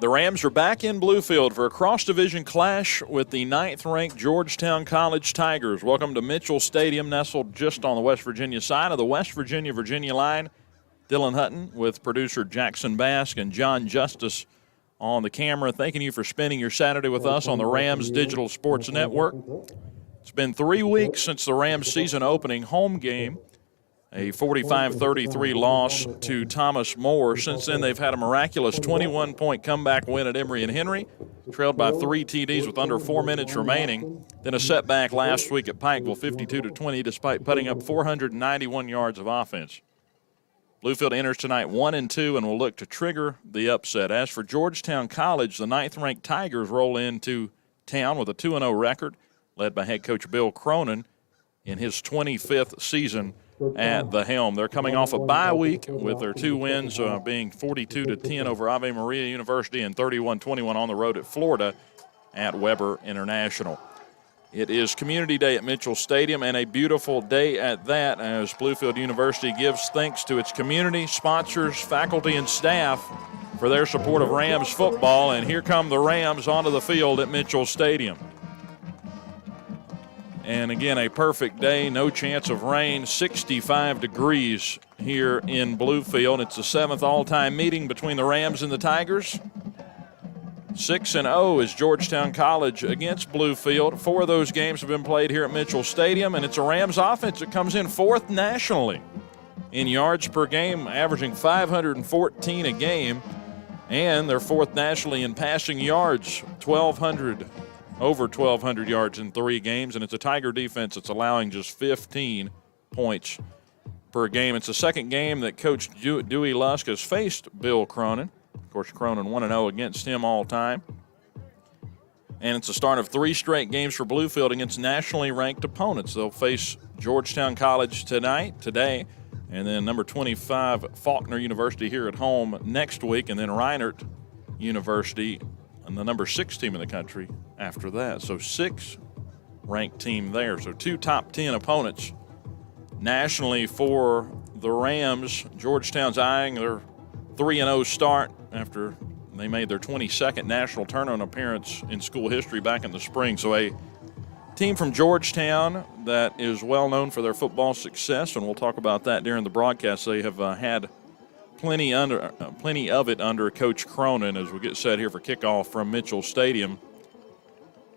The Rams are back in Bluefield for a cross-division clash with the 9th-ranked Georgetown College Tigers. Welcome to Mitchell Stadium, nestled just on the West Virginia side of the West Virginia line. Dylan Hutton with producer Jackson Bask and John Justice on the camera. Thanking you for spending your Saturday with us on the Rams Digital Sports Network. It's been 3 weeks since the Rams season opening home game, a 45-33 loss to Thomas More. Since then, they've had a miraculous 21-point comeback win at Emory and Henry, trailed by 3 TDs with under 4 minutes remaining. Then a setback last week at Pikeville, 52-20, despite putting up 491 yards of offense. Bluefield enters tonight 1-2 and will look to trigger the upset. As for Georgetown College, the 9th-ranked Tigers roll into town with a 2-0 record, led by head coach Bill Cronin in his 25th season at the helm. They're coming off a bye week with their 2 wins being 42-10 over Ave Maria University and 31-21 on the road at Florida at Weber International. It is Community Day at Mitchell Stadium, and a beautiful day at that, as Bluefield University gives thanks to its community, sponsors, faculty, and staff for their support of Rams football. And here come the Rams onto the field at Mitchell Stadium. And again, a perfect day, no chance of rain, 65 degrees here in Bluefield. It's the 7th all-time meeting between the Rams and the Tigers. 6-0 is Georgetown College against Bluefield. 4 of those games have been played here at Mitchell Stadium, and it's a Rams offense that comes in 4th nationally in yards per game, averaging 514 a game, and they're 4th nationally in passing yards, over 1,200 yards in 3 games, and it's a Tiger defense that's allowing just 15 points per game. It's the second game that Coach Dewey Lusk has faced Bill Cronin. Of course, Cronin 1-0 against him all time. And it's the start of 3 straight games for Bluefield against nationally ranked opponents. They'll face Georgetown College today, and then number 25 Faulkner University here at home next week, and then Reinert University and the number 6 team in the country after that. So 6 ranked team there. So 2 top 10 opponents nationally for the Rams. Georgetown's eyeing their 3-0 start after they made their 22nd national tournament appearance in school history back in the spring. So a team from Georgetown that is well known for their football success, and we'll talk about that during the broadcast. They have had plenty of it under Coach Cronin as we get set here for kickoff from Mitchell Stadium.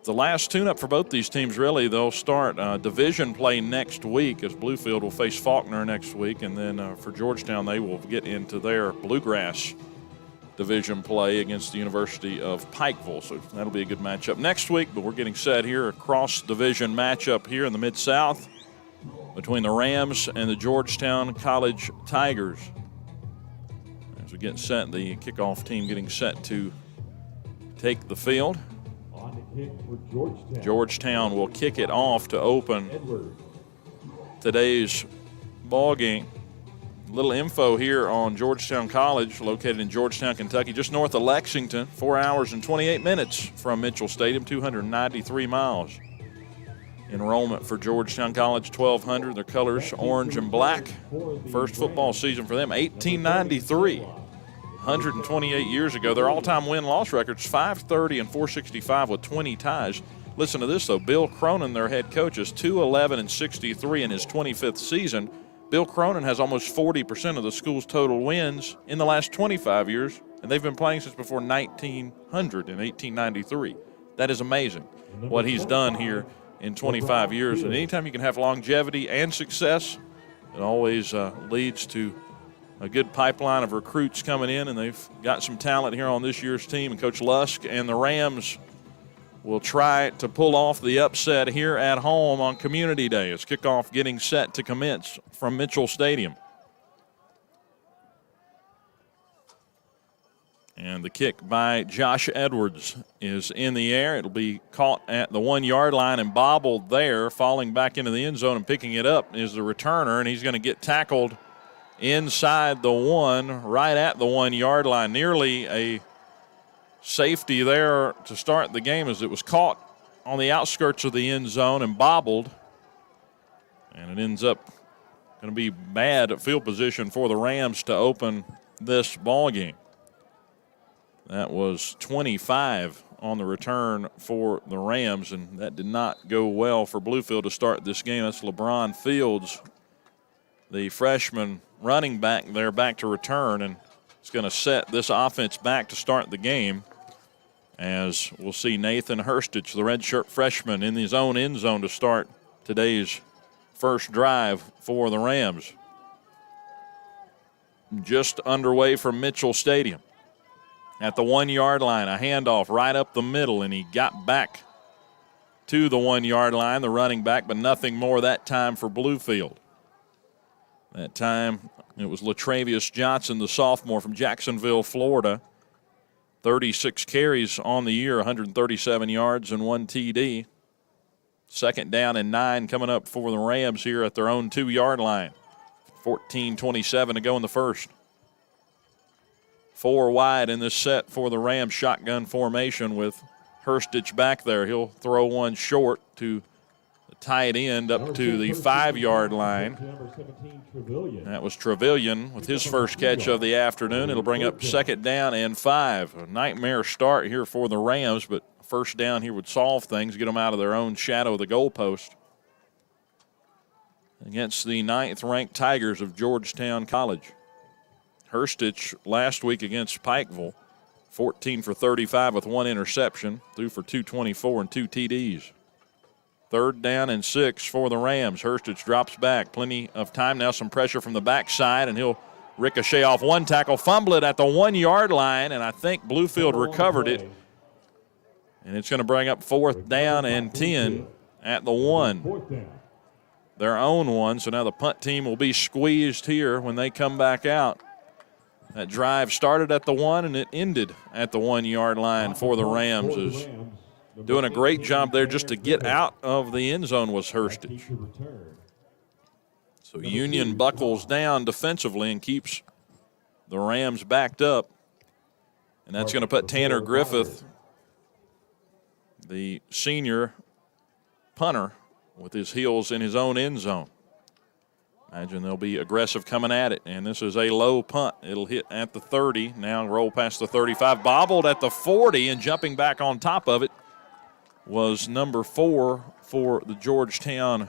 The last tune-up for both these teams, really, they'll start division play next week as Bluefield will face Faulkner next week, and then for Georgetown, they will get into their Bluegrass division play against the University of Pikeville. So that'll be a good matchup next week, but we're getting set here, a cross-division matchup here in the Mid-South between the Rams and the Georgetown College Tigers. As we get set, the kickoff team getting set to take the field. Georgetown will kick it off to open today's ball game. Little info here on Georgetown College, located in Georgetown, Kentucky, just north of Lexington, 4 hours and 28 minutes from Mitchell Stadium, 293 miles. Enrollment for Georgetown College, 1,200. Their colors, orange and black. First football season for them, 1893. 128 years ago. Their all-time win-loss records, 530 and 465 with 20 ties. Listen to this, though. Bill Cronin, their head coach, is 211 and 63 in his 25th season. Bill Cronin has almost 40% of the school's total wins in the last 25 years, and they've been playing since before 1900 in 1893. That is amazing what he's done here in 25 years. And anytime you can have longevity and success, it always leads to a good pipeline of recruits coming in, and they've got some talent here on this year's team. And Coach Lusk and the Rams will try to pull off the upset here at home on Community Day as kickoff getting set to commence from Mitchell Stadium. And the kick by Josh Edwards is in the air. It'll be caught at the 1-yard line and bobbled there. Falling back into the end zone and picking it up is the returner, and he's going to get tackled inside the 1, right at the 1-yard line. Nearly a safety there to start the game as it was caught on the outskirts of the end zone and bobbled. And it ends up going to be bad field position for the Rams to open this ball game. That was 25 on the return for the Rams, and that did not go well for Bluefield to start this game. That's LeBron Fields, the freshman running back there, back to return, and it's going to set this offense back to start the game, as we'll see Nathan Hurstich, the redshirt freshman, in his own end zone to start today's first drive for the Rams. Just underway from Mitchell Stadium. At the 1 yard line, a handoff right up the middle, and he got back to the 1 yard line, the running back, but nothing more that time for Bluefield. That time it was Latravius Johnson, the sophomore from Jacksonville, Florida. 36 carries on the year, 137 yards and 1 TD. Second down and 9 coming up for the Rams here at their own 2 yard line. 14:27 to go in the first. 4 wide in this set for the Rams, shotgun formation with Hurstich back there. He'll throw one short to the tight end up to the 5 yard line. That was Trevelyan with his first catch of the afternoon. It'll bring up second down and 5. A nightmare start here for the Rams, but first down here would solve things, get them out of their own shadow of the goalpost against the 9th-ranked Tigers of Georgetown College. Hurstich last week against Pikeville, 14 for 35 with 1 interception, threw for 224 and 2 TDs. Third down and 6 for the Rams. Hurstich drops back. Plenty of time now, some pressure from the backside, and he'll ricochet off one tackle, fumble it at the 1 yard line, and I think Bluefield recovered it. And it's going to bring up fourth down and 10 at the 1. Their own 1, so now the punt team will be squeezed here when they come back out. That drive started at the 1 and it ended at the 1 yard line for the Rams. Is doing a great job there just to get out of the end zone was Hurstich. So Union buckles down defensively and keeps the Rams backed up. And that's going to put Tanner Griffith, the senior punter, with his heels in his own end zone. Imagine they'll be aggressive coming at it, and this is a low punt. It'll hit at the 30, now roll past the 35, bobbled at the 40, and jumping back on top of it was number 4 for the Georgetown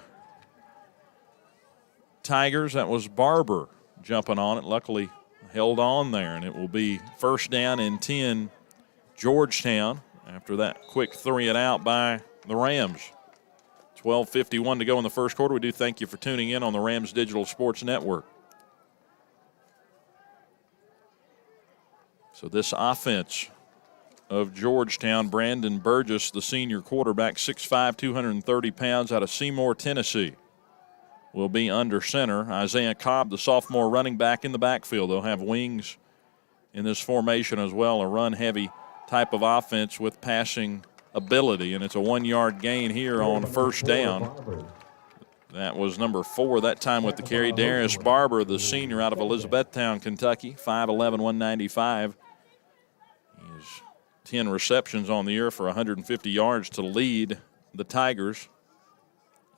Tigers. That was Barber jumping on it, luckily held on there, and it will be first down and 10 Georgetown after that quick 3 and out by the Rams. 12:51 to go in the first quarter. We do thank you for tuning in on the Rams Digital Sports Network. So this offense of Georgetown, Brandon Burgess, the senior quarterback, 6'5", 230 pounds, out of Seymour, Tennessee, will be under center. Isaiah Cobb, the sophomore running back, in the backfield. They'll have wings in this formation as well, a run-heavy type of offense with passing ability, and it's a 1 yard gain here on first down. That was number 4 that time with the carry. Darius Barber, the senior out of Elizabethtown, Kentucky, 5'11", 195. He has 10 receptions on the year for 150 yards to lead the Tigers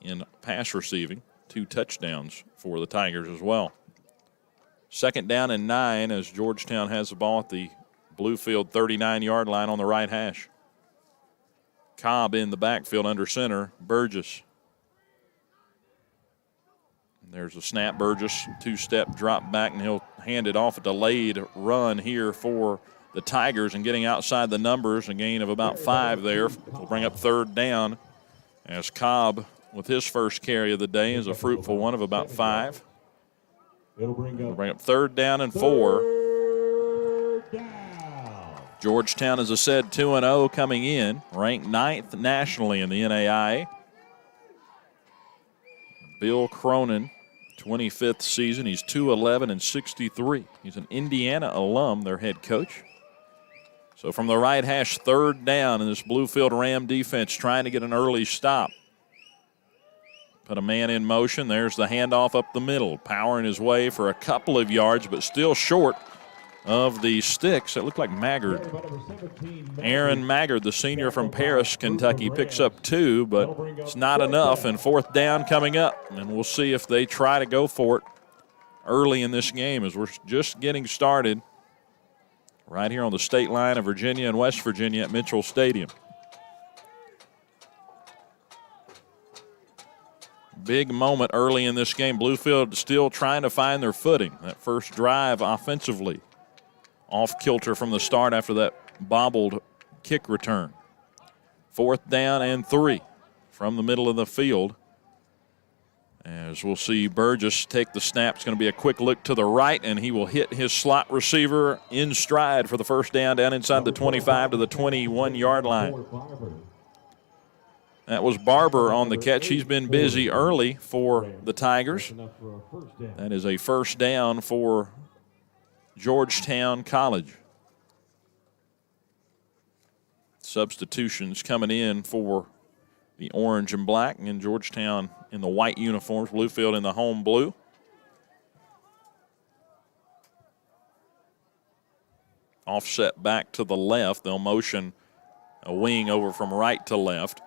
in pass receiving. 2 touchdowns for the Tigers as well. Second down and 9 as Georgetown has the ball at the Bluefield 39-yard line on the right hash. Cobb in the backfield under center. Burgess. There's a snap. Burgess, 2-step drop back, and he'll hand it off. A delayed run here for the Tigers, and getting outside the numbers, a gain of about 5 there. Will bring up third down as Cobb, with his first carry of the day, is a fruitful one of about 5. It'll bring up third down and 4. Georgetown, as I said, 2-0 coming in, ranked 9th nationally in the NAIA. Bill Cronin, 25th season. He's 211 and 63. He's an Indiana alum, their head coach. So from the right hash, third down, in this Bluefield Ram defense trying to get an early stop. Put a man in motion. There's the handoff up the middle, powering his way for a couple of yards, but still short of the sticks. It looked like Maggard. Aaron Maggard, the senior from Paris, Kentucky, picks up 2, but it's not enough. And fourth down coming up, and we'll see if they try to go for it early in this game as we're just getting started. right here on the state line of Virginia and West Virginia at Mitchell Stadium. Big moment early in this game. Bluefield still trying to find their footing. That first drive offensively off kilter from the start after that bobbled kick return. 4th down and 3 from the middle of the field. As we'll see Burgess take the snap. It's going to be a quick look to the right, and he will hit his slot receiver in stride for the first down inside the 25 to the 21-yard line. That was Barber on the catch. He's been busy early for the Tigers. That is a first down for Georgetown College. Substitutions coming in for the orange and black, and Georgetown in the white uniforms, Bluefield in the home blue. Offset back to the left. They'll motion a wing over from right to left.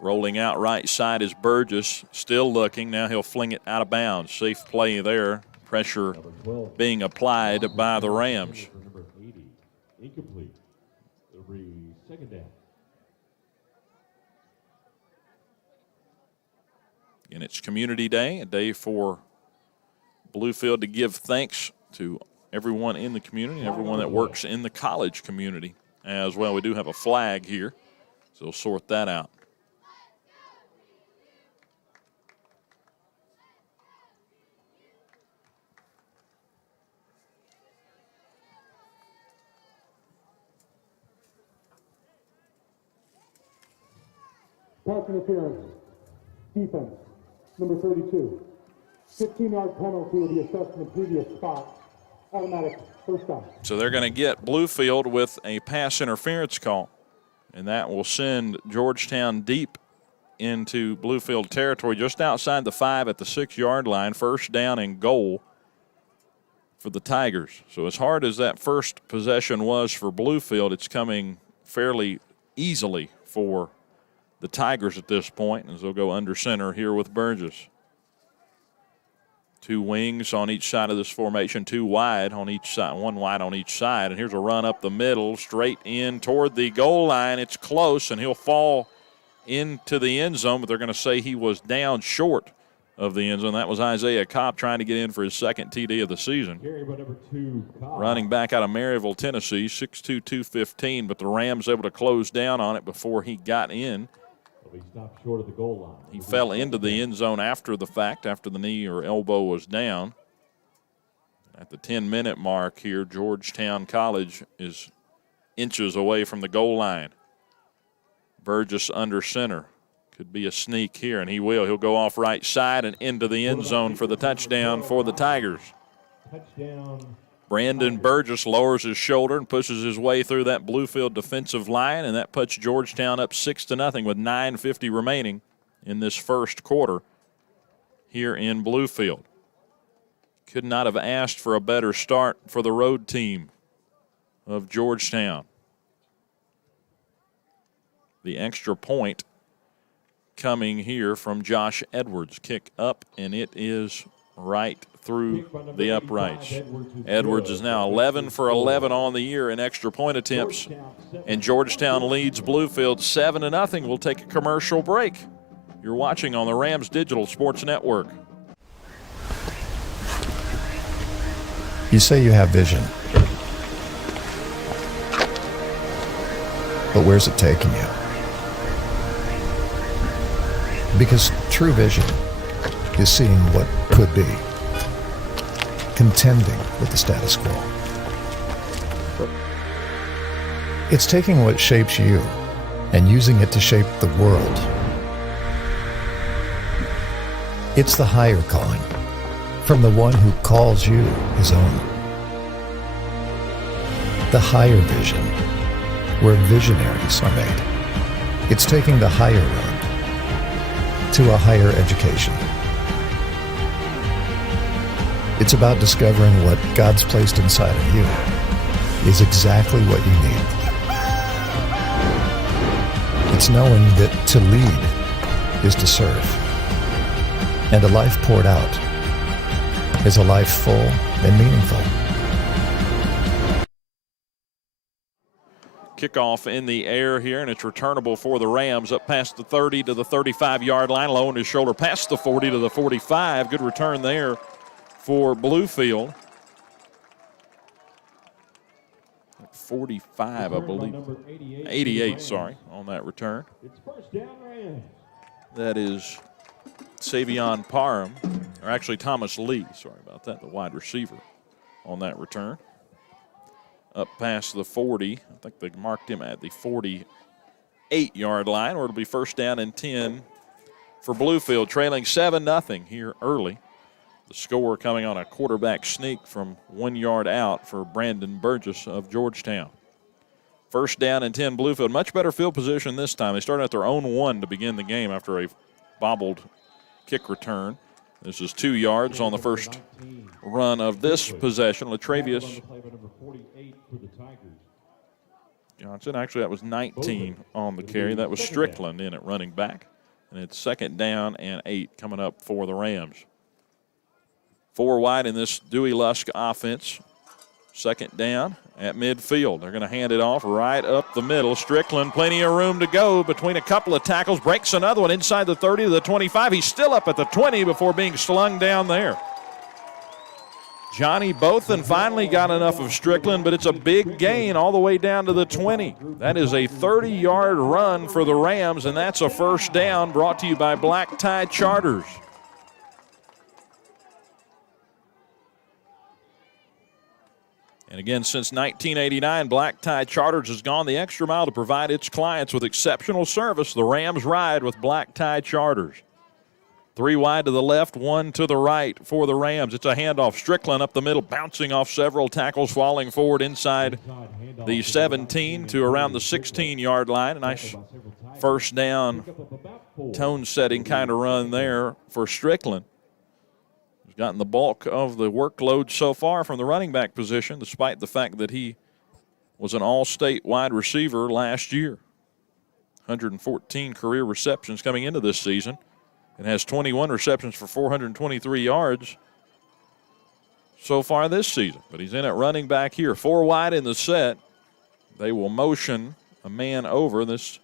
Rolling out right side is Burgess, still looking. Now he'll fling it out of bounds. Safe play there. Pressure being applied by the Rams. Incomplete. Second down. And it's Community Day, a day for Bluefield to give thanks to everyone in the community, everyone that works in the college community as well. We do have a flag here, so we'll sort that out. Pass interference. Defense. Number 32. 15-yard penalty will be assessed in the previous spot. Automatic first down. So they're going to get Bluefield with a pass interference call, and that will send Georgetown deep into Bluefield territory just outside the 5 at the 6-yard line. First down and goal for the Tigers. So as hard as that first possession was for Bluefield, it's coming fairly easily for the Tigers at this point, as they'll go under center here with Burgess. 2 wings on each side of this formation, 2 wide on each side, 1 wide on each side. And here's a run up the middle, straight in toward the goal line. It's close, and he'll fall into the end zone, but they're going to say he was down short of the end zone. That was Isaiah Kopp trying to get in for his second TD of the season. Running back out of Maryville, Tennessee, 6'2", 215, but the Rams able to close down on it before he got in. He stopped short of the goal line. He fell into the end zone after the fact, after the knee or elbow was down. At the 10-minute mark here, Georgetown College is inches away from the goal line. Burgess under center. Could be a sneak here, and he will. He'll go off right side and into the end zone for the touchdown for the Tigers. Touchdown. Brandon Burgess lowers his shoulder and pushes his way through that Bluefield defensive line, and that puts Georgetown up 6-0 with 9:50 remaining in this first quarter here in Bluefield. Could not have asked for a better start for the road team of Georgetown. The extra point coming here from Josh Edwards. Kick up, and it is right through the uprights. Edwards is now 11 for 11 on the year in extra point attempts, and Georgetown leads Bluefield 7-0. We'll take a commercial break. You're watching on the Rams Digital Sports Network. You say you have vision, but where's it taking you? Because true vision is seeing what could be, contending with the status quo. It's taking what shapes you and using it to shape the world. It's the higher calling from the one who calls you his own. The higher vision, where visionaries are made. It's taking the higher road to a higher education. It's about discovering what God's placed inside of you is exactly what you need. It's knowing that to lead is to serve, and a life poured out is a life full and meaningful. kickoff in the air here, and it's returnable for the Rams up past the 30 to the 35-yard line. Low on his shoulder past the 40 to the 45. Good return there for Bluefield. 45, I believe. 88, sorry, on that return. It's first down, Rams. That is Savion Parham, or actually Thomas Lee, sorry about that, the wide receiver on that return. Up past the 40. I think they marked him at the 48-yard line, or it'll be first down and 10 for Bluefield, trailing 7-0 here early. The score coming on a quarterback sneak from 1 yard out for Brandon Burgess of Georgetown. First down and 10 Bluefield. Much better field position this time. They started at their own 1 to begin the game after a bobbled kick return. This is 2 yards on the first run of this possession. Latravius Johnson, actually that was 19 on the carry. That was Strickland in at running back. And it's second down and 8 coming up for the Rams. 4 wide in this Dewey Lusk offense. Second down at midfield. They're going to hand it off right up the middle. Strickland, plenty of room to go between a couple of tackles. Breaks another one inside the 30 to the 25. He's still up at the 20 before being slung down there. Johnny Bothan finally got enough of Strickland, but it's a big gain all the way down to the 20. That is a 30-yard run for the Rams, and that's a first down, brought to you by Black Tie Charters. And again, since 1989, Black Tie Charters has gone the extra mile to provide its clients with exceptional service. The Rams ride with Black Tie Charters. 3 wide to the left, 1 to the right for the Rams. It's a handoff. Strickland up the middle, bouncing off several tackles, falling forward inside the 17 to around the 16-yard line. A nice first down, tone-setting kind of run there for Strickland. Gotten the bulk of the workload so far from the running back position, despite the fact that he was an all-state wide receiver last year. 114 career receptions coming into this season, and has 21 receptions for 423 yards so far this season. But he's in at running back here. 4 wide in the set. They will motion a man over. This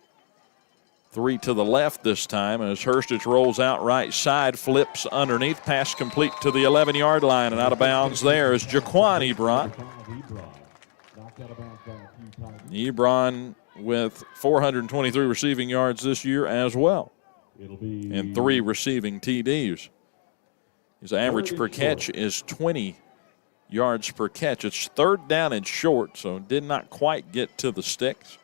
3 to the left this time as Hurstich rolls out right side, flips underneath, pass complete to the 11-yard line, and out of bounds there is Jaquan Ebron. Ebron with 423 receiving yards this year as well, and 3 receiving TDs. His average per catch is 20 yards per catch. It's third down and short, so did not quite get to the sticks.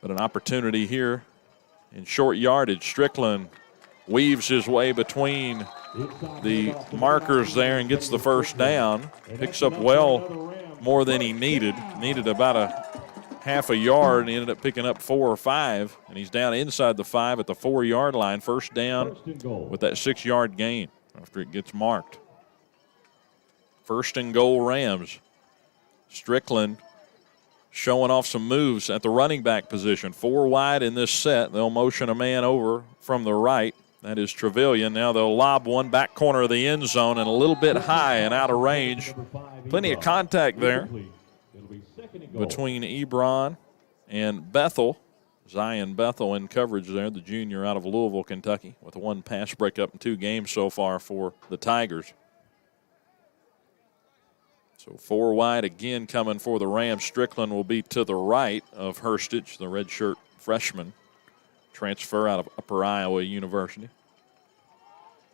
But an opportunity here in short yardage. Strickland weaves his way between the markers there and gets the first down. Picks up well more than he needed. Needed about a half a yard, and he ended up picking up 4 or 5. And he's down inside the 5 at the 4-yard line. First down with that 6-yard gain after it gets marked. First and goal Rams. Strickland showing off some moves at the running back position. 4 wide in this set. They'll motion a man over from the right. That is Trevelyan. Now they'll lob one back corner of the end zone and a little bit high and out of range. Plenty of contact there between Ebron and Bethel. Zion Bethel in coverage there, the junior out of Louisville, Kentucky, with 1 pass breakup in 2 games so far for the Tigers. So 4 wide again coming for the Rams. Strickland will be to the right of Hurstich, the redshirt freshman, transfer out of Upper Iowa University.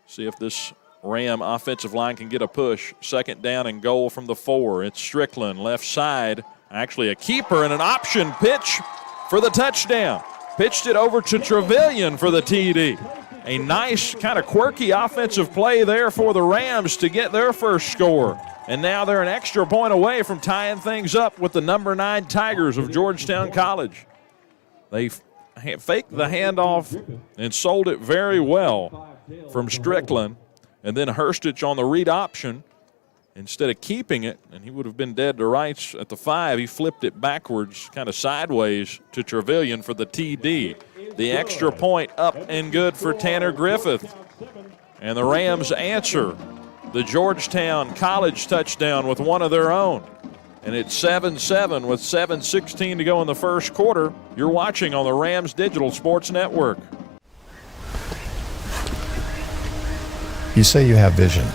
See if this Ram offensive line can get a push. Second down and goal from the 4. It's Strickland, left side. Actually a keeper and an option pitch for the touchdown. Pitched it over to Trevelyan for the TD. A nice kind of quirky offensive play there for the Rams to get their first score. And now they're an extra point away from tying things up with the number 9 Tigers of Georgetown College. They faked the handoff and sold it very well from Strickland. And then Hurstich on the read option, instead of keeping it, and he would have been dead to rights at the 5, he flipped it backwards, kind of sideways to Trevelyan for the TD. The extra point up and good for Tanner Griffith. And the Rams answer the Georgetown College touchdown with one of their own. And it's 7-7 with 7:16 to go in the first quarter. You're watching on the Rams Digital Sports Network. You say you have vision.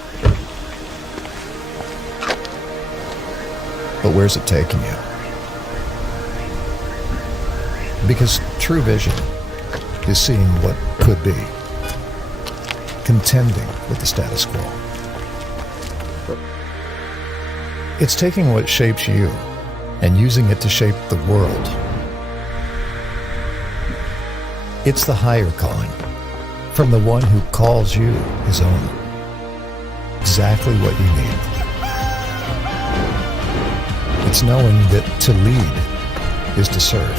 But where's it taking you? Because true vision is seeing what could be, contending with the status quo. It's taking what shapes you and using it to shape the world. It's the higher calling from the one who calls you his own. Exactly what you need. It's knowing that to lead is to serve.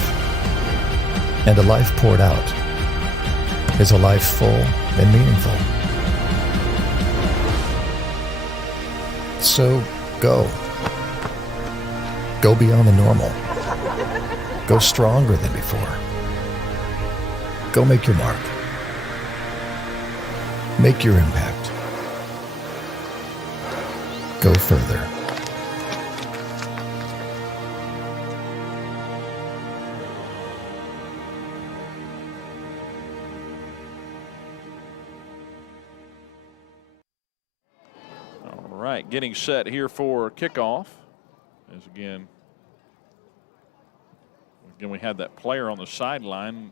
And a life poured out is a life full and meaningful. So go. Go beyond the normal. Go stronger than before. Go make your mark. Make your impact. Go further. All right, getting set here for kickoff. As again, we had that player on the sideline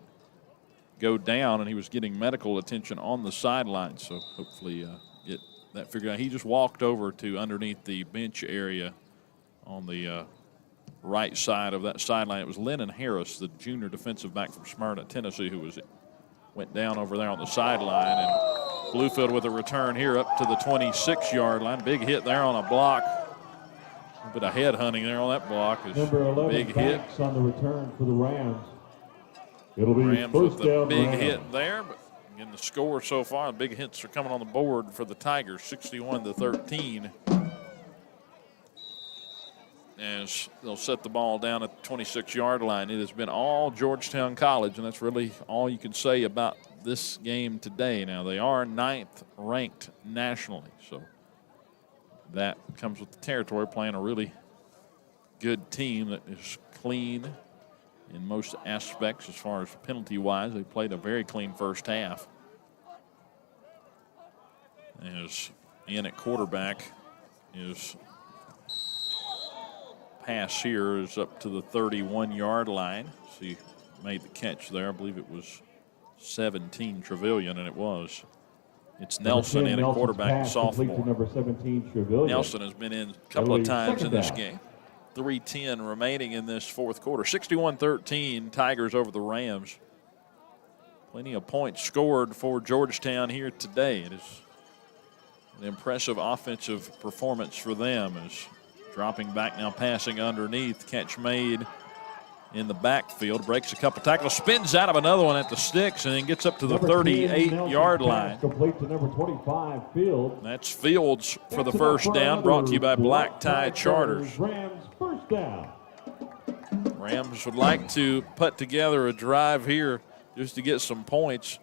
go down, and he was getting medical attention on the sideline. So hopefully get that figured out. He just walked over to underneath the bench area on the right side of that sideline. It was Lennon Harris, the junior defensive back from Smyrna, Tennessee, who went down over there on the sideline. And Bluefield with a return here up to the 26-yard line. Big hit there on a block. A bit of head hunting there on that block. Is Number 11, big hit on the return for the Rams. It'll be Rams first with the down big Rams. hit there, but again, the score so far, the big hits are coming on the board for the Tigers, 61-13. As they'll set the ball down at the 26-yard line. It has been all Georgetown College, and that's really all you can say about this game today. Now, they are 9th ranked nationally, so that comes with the territory, playing a really good team that is clean in most aspects as far as penalty-wise. They played a very clean first half. As in at quarterback, his pass here is up to the 31-yard line. So he made the catch there. I believe it was 17 Trevelyan, and it was. It's Nelson in at quarterback, sophomore. Number 17, Trevelyan. Nelson has been in a couple of times in this game. 3:10 remaining in this fourth quarter. 61-13, Tigers over the Rams. Plenty of points scored for Georgetown here today. It is an impressive offensive performance for them. As dropping back now, passing underneath. Catch made in the backfield. Breaks a couple tackles. Spins out of another one at the sticks and then gets up to the 38-yard line. Complete to number 25, Fields. That's Fields for the first down. Brought to you by Black Tie Charters. Rams first down. Rams would like to put together a drive here just to get some points.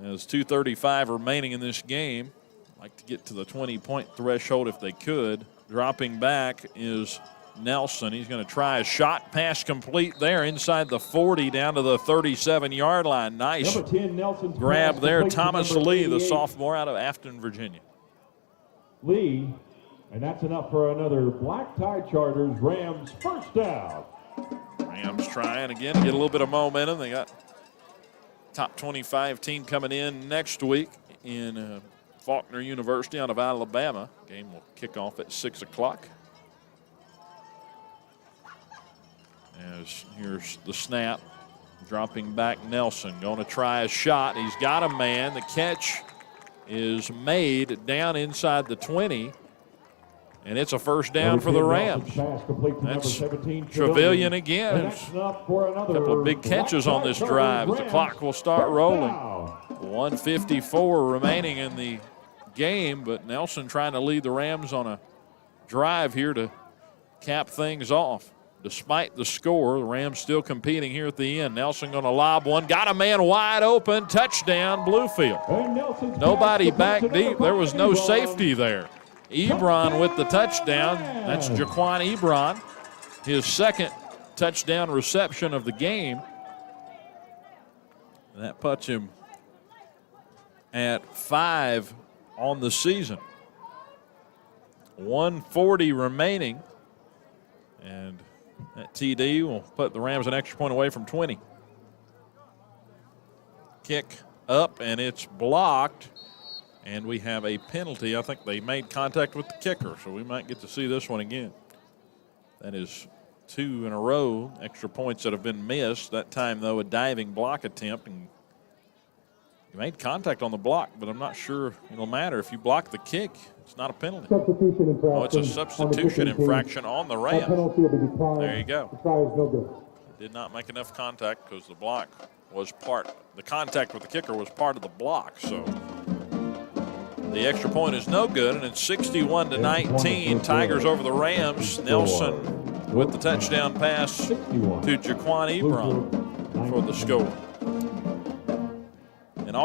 There's 2:35 remaining in this game. Like to get to the 20-point threshold if they could. Dropping back is Nelson. He's going to try a shot. Pass complete there inside the 40 down to the 37-yard line. Nice Number 10, Nelson. grab there. Thomas Lee, the sophomore out of Afton, Virginia. Lee, and that's enough for another Black Tie Charters Rams first down. Rams trying again to get a little bit of momentum. They got top 25 team coming in next week in Faulkner University out of Alabama. Game will kick off at 6 o'clock. As here's the snap. Dropping back Nelson. Going to try a shot. He's got a man. The catch is made down inside the 20. And it's a first down for the Rams. That's Trevelyan again. A couple of big catches on this drive as the clock will start rolling. 1:54 remaining in the game, but Nelson trying to lead the Rams on a drive here to cap things off. Despite the score, the Rams still competing here at the end. Nelson going to lob one. Got a man wide open. Touchdown, Bluefield. Nobody back deep. There was no safety there. Ebron with the touchdown. That's Jaquan Ebron, his second touchdown reception of the game. And that puts him at 5 on the season. 1:40 remaining. And that TD will put the Rams an extra point away from 20. Kick up, and it's blocked. And we have a penalty. I think they made contact with the kicker, so we might get to see this one again. That is 2 in a row, extra points that have been missed. That time, though, a diving block attempt. And you made contact on the block, but I'm not sure it'll matter. If you block the kick, it's not a penalty. Substitution infraction. Oh, it's a substitution infraction on the Rams. Penalty will be declined. There you go. The try is no good. Did not make enough contact because the block was the contact with the kicker was part of the block. So the extra point is no good, and it's 61-19. Tigers over the Rams. Nelson with the touchdown pass to Jaquan Ebron for the score. An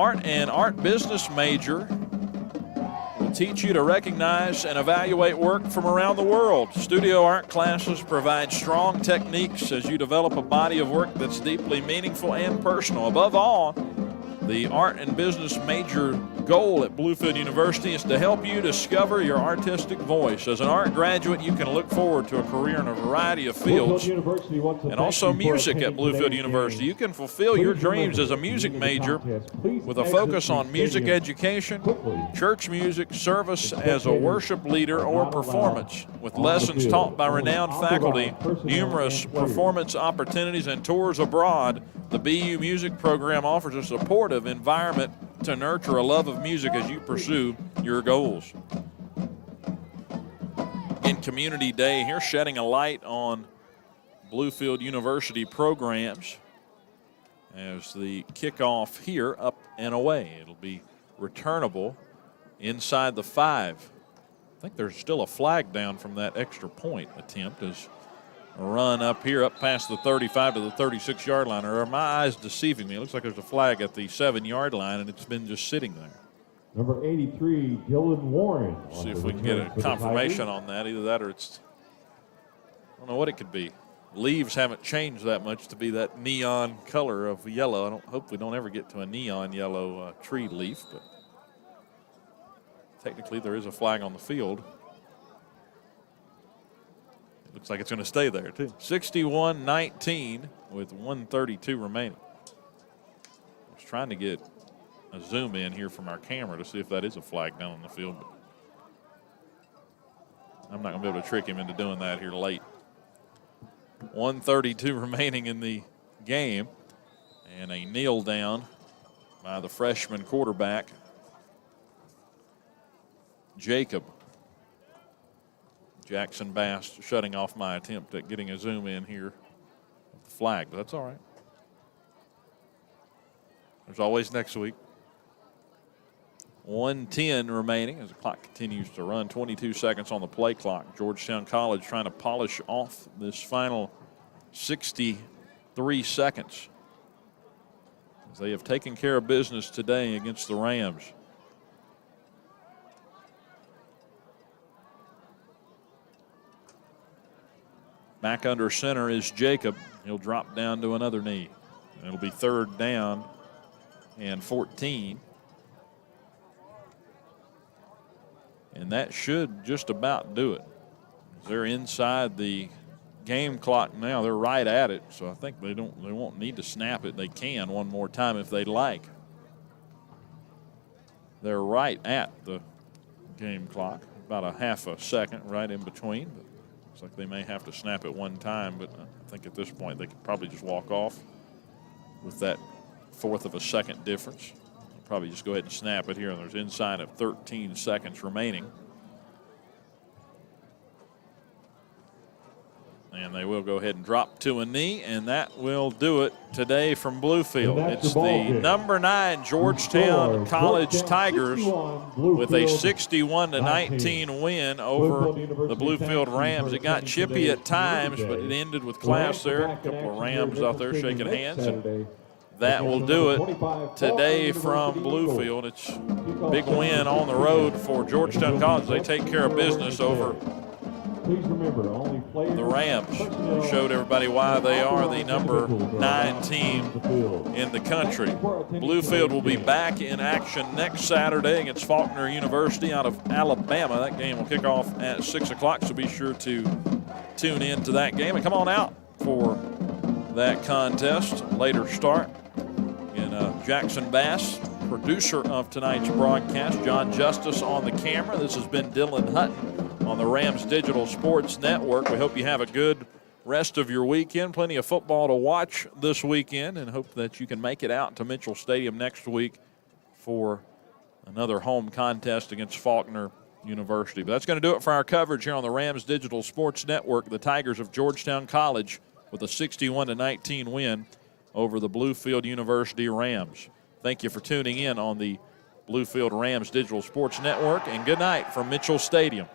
art business major will teach you to recognize and evaluate work from around the world. Studio art classes provide strong techniques as you develop a body of work that's deeply meaningful and personal. Above all, the art and business major goal at Bluefield University is to help you discover your artistic voice. As an art graduate, you can look forward to a career in a variety of fields and also music at Bluefield University. You can fulfill your dreams as a music major with a focus on music education, church music, service as a worship leader, or performance. With lessons taught by renowned faculty, numerous performance opportunities, and tours abroad, the BU Music program offers a supportive environment to nurture a love of music as you pursue your goals. In Community Day, here shedding a light on Bluefield University programs as the kickoff here up and away. It'll be returnable inside the 5. I think there's still a flag down from that extra point attempt as a run up here, up past the 35 to the 36-yard line. Or are my eyes deceiving me? It looks like there's a flag at the 7-yard line, and it's been just sitting there. Number 83, Dylan Warren. See if we can get a confirmation on that. Either that or it's, I don't know what it could be. Leaves haven't changed that much to be that neon color of yellow. I hope we don't ever get to a neon yellow tree leaf, but technically there is a flag on the field. Looks like it's going to stay there, too. 61-19 with 1:32 remaining. I was trying to get a zoom in here from our camera to see if that is a flag down on the field, but I'm not going to be able to trick him into doing that here late. 1:32 remaining in the game, and a kneel down by the freshman quarterback, Jacob. Jackson Bass shutting off my attempt at getting a zoom in here with the flag, but that's all right. There's always next week. 1:10 remaining as the clock continues to run. 22 seconds on the play clock. Georgetown College trying to polish off this final 63 seconds as they have taken care of business today against the Rams. Back under center is Jacob. He'll drop down to another knee. It'll be 3rd down and 14. And that should just about do it. They're inside the game clock now. They're right at it, so I think they won't need to snap it. They can one more time if they'd like. They're right at the game clock, about a half a second right in between. But looks like they may have to snap it one time, but I think at this point they could probably just walk off with that 1/4 of a second difference. They'll probably just go ahead and snap it here, and there's inside of 13 seconds remaining. And they will go ahead and drop to a knee, and that will do it today from Bluefield. It's the number 9 Georgetown College Tigers with a 61-19 win over the Bluefield Rams. It got chippy at times, but it ended with class there. A couple of Rams out there shaking hands. And that will do it today from Bluefield. It's a big win on the road for Georgetown College. They take care of business over Please remember, only players, the Rams. We showed everybody why they are the number 9 team in the country. Bluefield will be back in action next Saturday against Faulkner University out of Alabama. That game will kick off at 6 o'clock, so be sure to tune in to that game and come on out for that contest. Later start. And Jackson Bass, producer of tonight's broadcast. John Justice on the camera. This has been Dylan Hutton on the Rams Digital Sports Network. We hope you have a good rest of your weekend. Plenty of football to watch this weekend, and hope that you can make it out to Mitchell Stadium next week for another home contest against Faulkner University. But that's going to do it for our coverage here on the Rams Digital Sports Network. The Tigers of Georgetown College with a 61-19 win over the Bluefield University Rams. Thank you for tuning in on the Bluefield Rams Digital Sports Network, and good night from Mitchell Stadium.